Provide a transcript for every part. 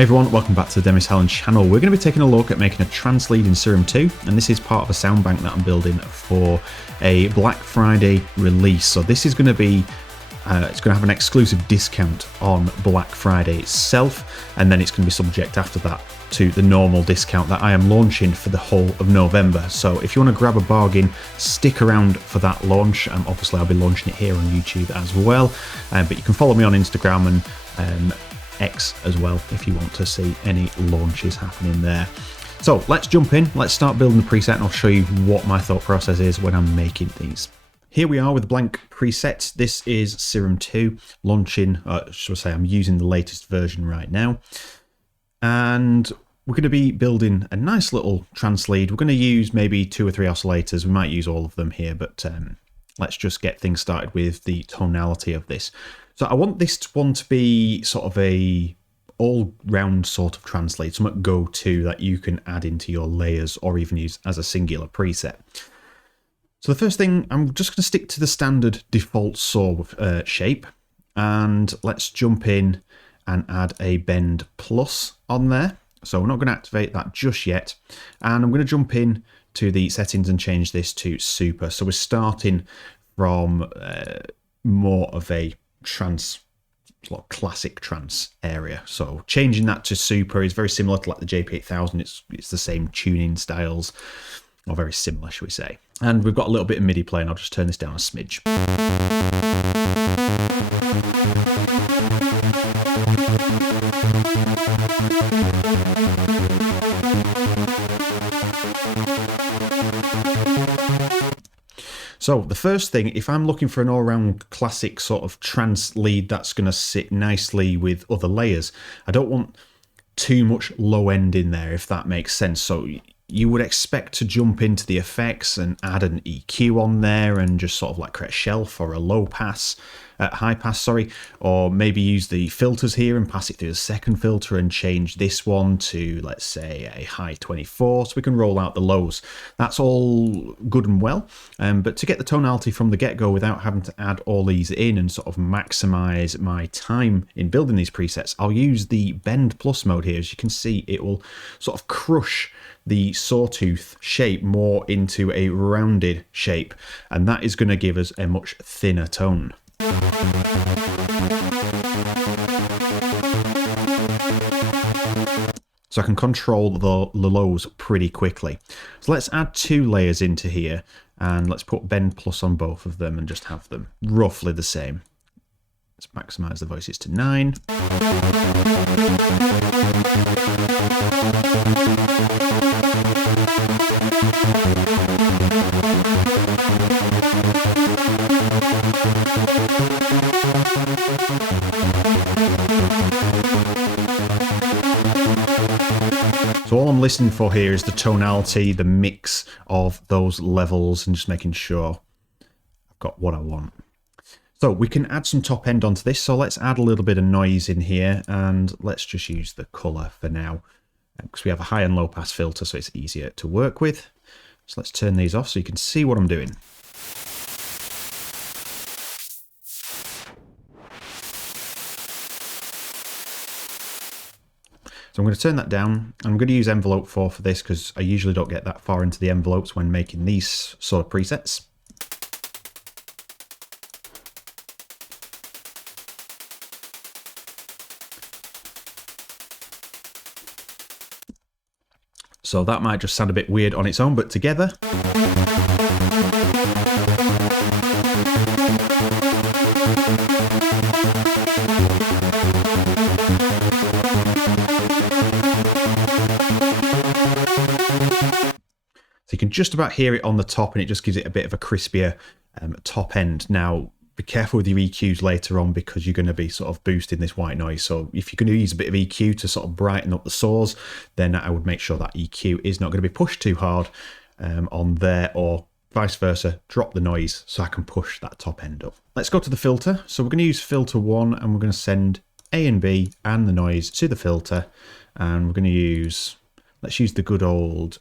Hey everyone, welcome back to the Demis Hellen channel. We're going to be taking a look at making a trance lead in Serum 2, and this is part of a sound bank that I'm building for a Black Friday release. So this is going to be, it's going to have an exclusive discount on Black Friday itself, and then it's going to be subject after that to the normal discount that I am launching for the whole of November. So if you want to grab a bargain, stick around for that launch. Obviously I'll be launching it here on YouTube as well, but you can follow me on Instagram and X as well if you want to see any launches happening there. So let's jump in, let's start building the preset, and I'll show you what my thought process is when I'm making these. Here we are with blank presets. This is Serum 2 launching, should I say I'm using the latest version right now. And we're going to be building a nice little trance lead. We're going to use maybe 2 or 3 oscillators. We might use all of them here, but let's just get things started with the tonality of this. So I want this one to be sort of a all-round sort of trance lead, something go-to that you can add into your layers or even use as a singular preset. So the first thing, I'm just going to stick to the standard default saw shape, and let's jump in and add a bend plus on there. So we're not going to activate that just yet, and I'm going to jump in to the settings and change this to super. So we're starting from more of a trance, sort of classic trance area. So changing that to super is very similar to like the JP8000. It's the same tuning styles, or very similar, shall we say. And we've got a little bit of MIDI playing. I'll just turn this down a smidge. So the first thing, if I'm looking for an all-round classic sort of trance lead that's going to sit nicely with other layers, I don't want too much low end in there, if that makes sense. So you would expect to jump into the effects and add an EQ on there and just sort of like create a shelf or a low pass, high pass, sorry, or maybe use the filters here and pass it through the second filter and change this one to, let's say, a high 24, so we can roll out the lows. That's all good and well, but to get the tonality from the get-go without having to add all these in and sort of maximize my time in building these presets, I'll use the bend plus mode here. As you can see, it will sort of crush the sawtooth shape more into a rounded shape, and that is going to give us a much thinner tone. So I can control the lows pretty quickly. So let's add 2 layers into here, and let's put bend plus on both of them and just have them roughly the same. Let's maximize the voices to 9. So all I'm listening for here is the tonality, the mix of those levels, and just making sure I've got what I want. So we can add some top end onto this, so let's add a little bit of noise in here, and let's just use the colour for now, because we have a high and low pass filter, so it's easier to work with. So let's turn these off so you can see what I'm doing. So I'm going to turn that down. I'm going to use envelope 4 for this because I usually don't get that far into the envelopes when making these sort of presets. So that might just sound a bit weird on its own, but together. So you can just about hear it on the top, and it just gives it a bit of a crispier top end. Now, be careful with your EQs later on, because you're going to be sort of boosting this white noise. So if you're going to use a bit of EQ to sort of brighten up the saws, then I would make sure that EQ is not going to be pushed too hard on there, or vice versa, drop the noise so I can push that top end up. Let's go to the filter. So we're going to use filter 1, and we're going to send A and B and the noise to the filter, and we're going to use, let's use the good old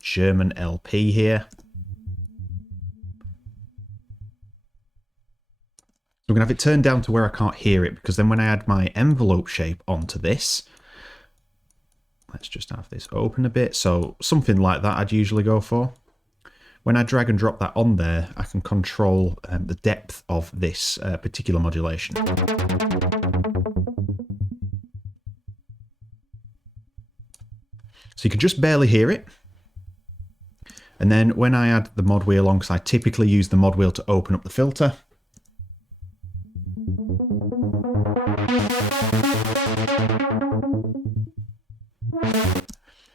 German LP here. I'm going to have it turned down to where I can't hear it, because then when I add my envelope shape onto this, Let's just have this open a bit. So something like that I'd usually go for. When I drag and drop that on there, I can control the depth of this particular modulation. So you can just barely hear it. And then when I add the mod wheel on, because I typically use the mod wheel to open up the filter.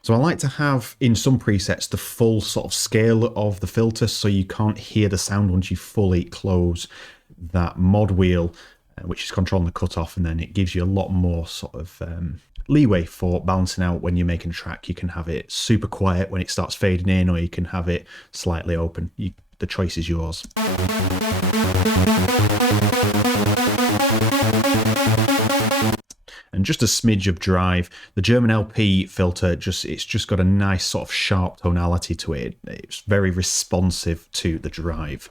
So I like to have in some presets the full sort of scale of the filter so you can't hear the sound once you fully close that mod wheel, which is controlling the cutoff, and then it gives you a lot more sort of leeway for balancing out when you're making a track. You can have it super quiet when it starts fading in, or you can have it slightly open. The choice is yours. And just a smidge of drive. The German LP filter, it's just got a nice sort of sharp tonality to it. It's very responsive to the drive.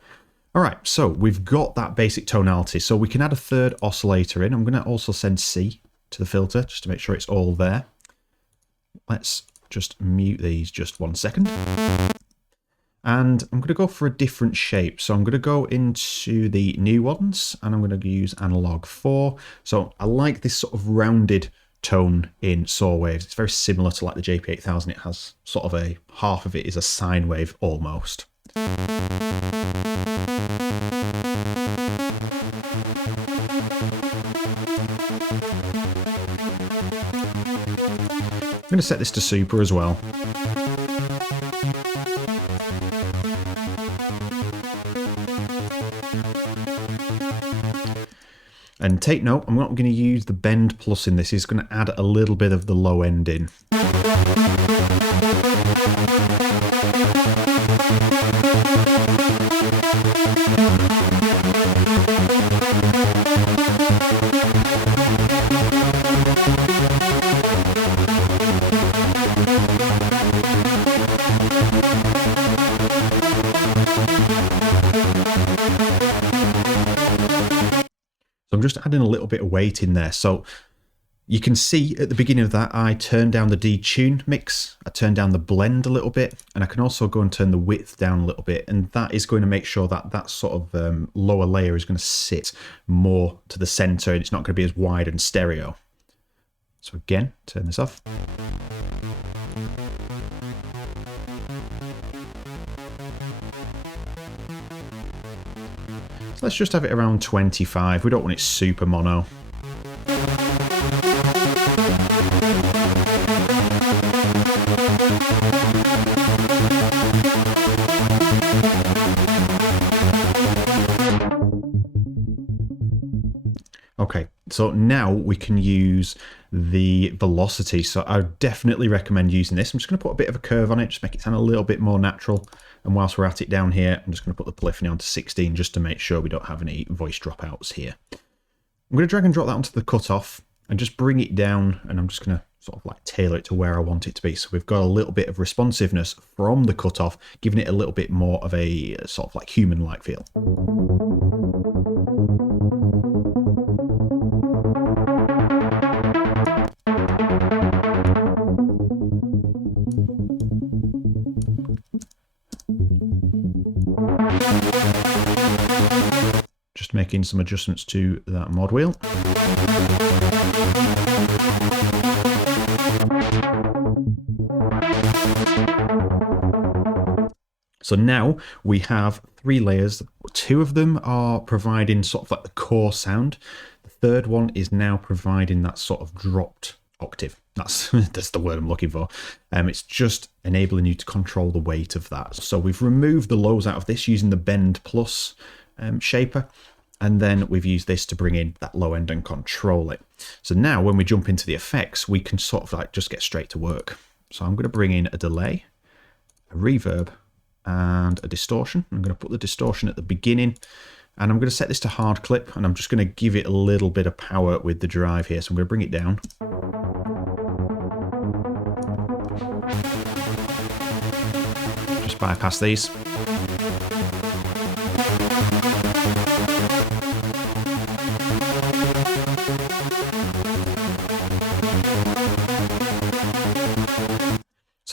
All right, so we've got that basic tonality. So we can add a third oscillator in. I'm going to also send C to the filter just to make sure it's all there. Let's just mute these just 1 second. And I'm going to go for a different shape. So I'm going to go into the new ones and I'm going to use analog 4. So I like this sort of rounded tone in saw waves. It's very similar to like the JP8000. It has sort of half of it is a sine wave almost. I'm going to set this to super as well. And take note, I'm not going to use the bend plus in this. It's going to add a little bit of the low end in. I'm just adding a little bit of weight in there. So you can see at the beginning of that, I turned down the detune mix, I turned down the blend a little bit, and I can also go and turn the width down a little bit. And that is going to make sure that that sort of lower layer is going to sit more to the center and it's not going to be as wide and stereo. So again, turn this off. So let's just have it around 25. We don't want it super mono. Okay, so now we can use the velocity. So I would definitely recommend using this. I'm just going to put a bit of a curve on it, just make it sound a little bit more natural. And whilst we're at it down here, I'm just going to put the polyphony onto 16 just to make sure we don't have any voice dropouts here. I'm going to drag and drop that onto the cutoff and just bring it down, and I'm just going to sort of like tailor it to where I want it to be. So we've got a little bit of responsiveness from the cutoff, giving it a little bit more of a sort of like human-like feel. Just making some adjustments to that mod wheel. So now we have 3 layers. 2 of them are providing sort of like the core sound. The third one is now providing that sort of dropped octave. That's the word I'm looking for. It's just enabling you to control the weight of that. So we've removed the lows out of this using the bend plus shaper, and then we've used this to bring in that low end and control it. So now when we jump into the effects, we can sort of like just get straight to work. So I'm going to bring in a delay, a reverb, and a distortion. I'm going to put the distortion at the beginning, and I'm going to set this to hard clip, and I'm just going to give it a little bit of power with the drive here. So I'm going to bring it down. Just bypass these.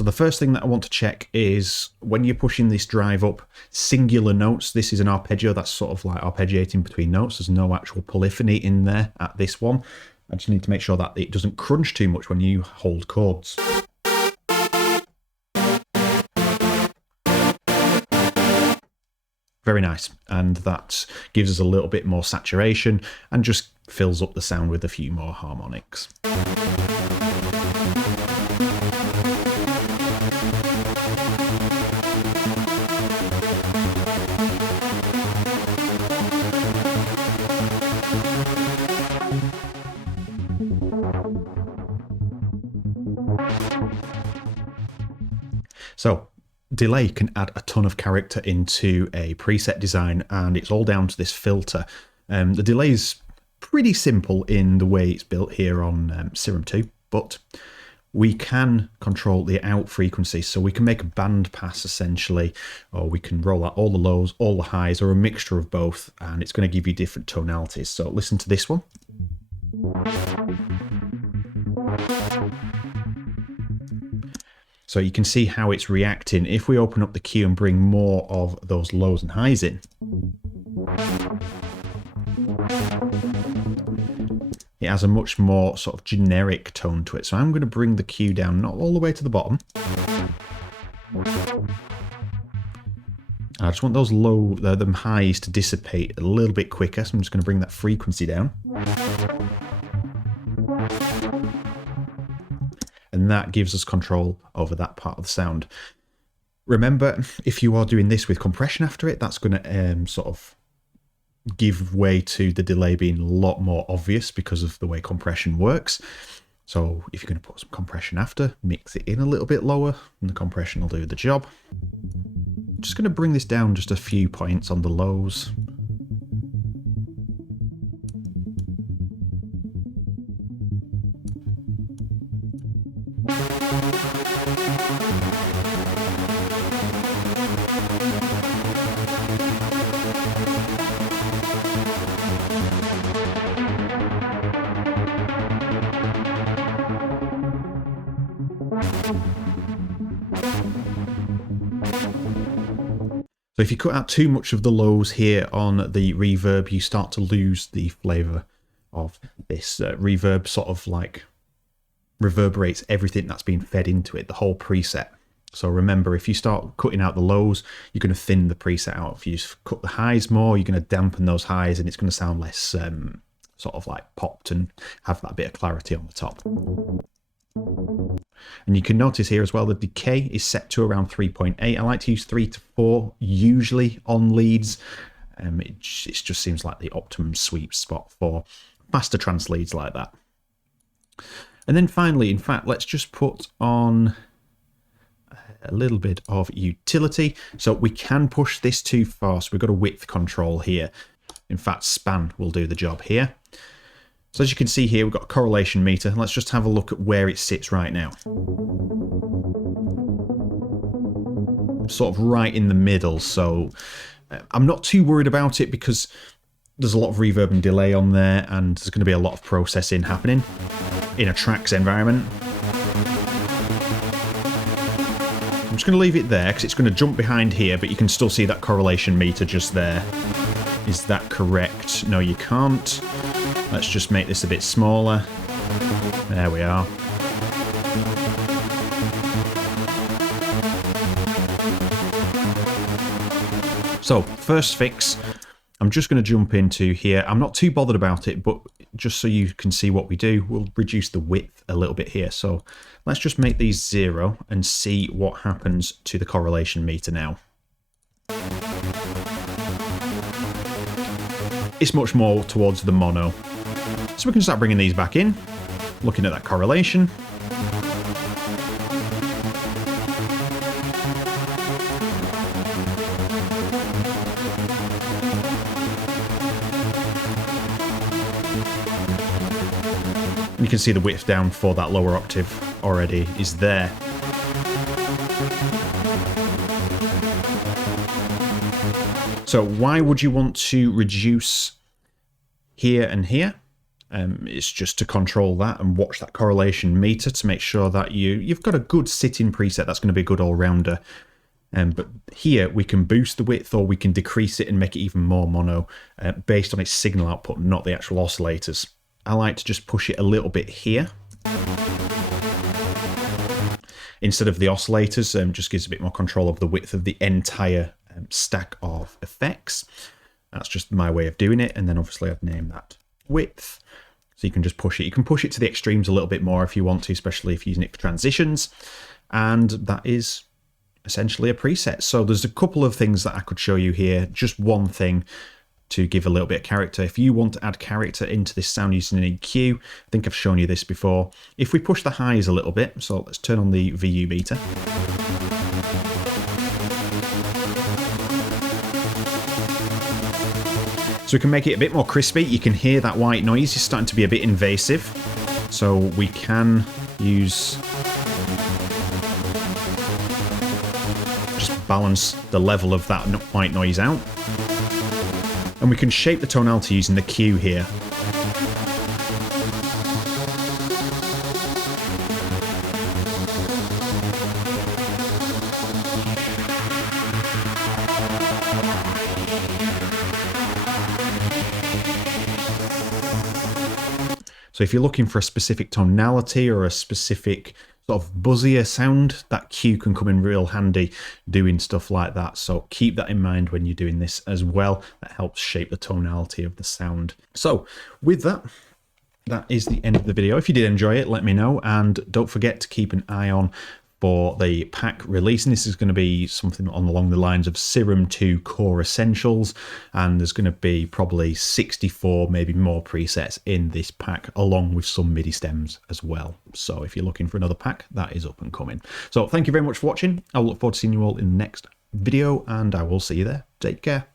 So the first thing that I want to check is when you're pushing this drive up, singular notes. This is an arpeggio that's sort of like arpeggiating between notes. There's no actual polyphony in there at this one. I just need to make sure that it doesn't crunch too much when you hold chords. Very nice, and that gives us a little bit more saturation and just fills up the sound with a few more harmonics. So, delay can add a ton of character into a preset design, and it's all down to this filter. The delay is pretty simple in the way it's built here on Serum 2, but we can control the out frequency, so we can make a band pass essentially, or we can roll out all the lows, all the highs, or a mixture of both, and it's going to give you different tonalities. So listen to this one. So you can see how it's reacting. If we open up the cue and bring more of those lows and highs in, it has a much more sort of generic tone to it. So I'm going to bring the cue down, not all the way to the bottom. I just want those low, them highs to dissipate a little bit quicker. So I'm just going to bring that frequency down. And that gives us control over that part of the sound. Remember, if you are doing this with compression after it, that's going to sort of give way to the delay being a lot more obvious because of the way compression works. So if you're going to put some compression after, mix it in a little bit lower, and the compression will do the job. Just going to bring this down just a few points on the lows. So if you cut out too much of the lows here on the reverb, you start to lose the flavour of this. Reverb sort of like reverberates everything that's been fed into it, the whole preset. So remember, if you start cutting out the lows, you're going to thin the preset out. If you cut the highs more, you're going to dampen those highs, and it's going to sound less sort of like popped and have that bit of clarity on the top. And you can notice here as well, the decay is set to around 3.8. I like to use 3 to 4 usually on leads. It just seems like the optimum sweet spot for faster trance leads like that. And then finally, in fact, let's just put on a little bit of utility. So we can push this too far, so we've got a width control here. In fact, span will do the job here. So as you can see here, we've got a correlation meter. Let's just have a look at where it sits right now. Sort of right in the middle, so I'm not too worried about it because there's a lot of reverb and delay on there, and there's going to be a lot of processing happening in a tracks environment. I'm just going to leave it there because it's going to jump behind here, but you can still see that correlation meter just there. Is that correct? No, you can't. Let's just make this a bit smaller. There we are. So, first fix, I'm just going to jump into here. I'm not too bothered about it, but just so you can see what we do, we'll reduce the width a little bit here. So let's just make these 0 and see what happens to the correlation meter now. It's much more towards the mono. So we can start bringing these back in, looking at that correlation. You can see the width down for that lower octave already is there. So why would you want to reduce here and here? It's just to control that and watch that correlation meter to make sure that you've got a good sitting preset that's going to be a good all-rounder. But here we can boost the width or we can decrease it and make it even more mono based on its signal output, not the actual oscillators. I like to just push it a little bit here instead of the oscillators. Just gives a bit more control of the width of the entire stack of effects. That's just my way of doing it. And then obviously I've named that width. So you can just push it. You can push it to the extremes a little bit more if you want to, especially if you're using it for transitions. And that is essentially a preset. So there's a couple of things that I could show you here. Just one thing to give a little bit of character. If you want to add character into this sound using an EQ, I think I've shown you this before. If we push the highs a little bit, so let's turn on the VU meter. So we can make it a bit more crispy. You can hear that white noise is starting to be a bit invasive. So we can use, just balance the level of that white noise out. And we can shape the tonality using the Q here. So if you're looking for a specific tonality or a specific sort of buzzier sound, that Q can come in real handy doing stuff like that. So keep that in mind when you're doing this as well. That helps shape the tonality of the sound. So with that, that is the end of the video. If you did enjoy it, let me know. And don't forget to keep an eye on for the pack release, and this is going to be something along the lines of Serum 2 Core Essentials, and there's going to be probably 64, maybe more presets in this pack, along with some MIDI stems as well. So if you're looking for another pack, that is up and coming. So thank you very much for watching. I'll look forward to seeing you all in the next video, and I will see you there. Take care.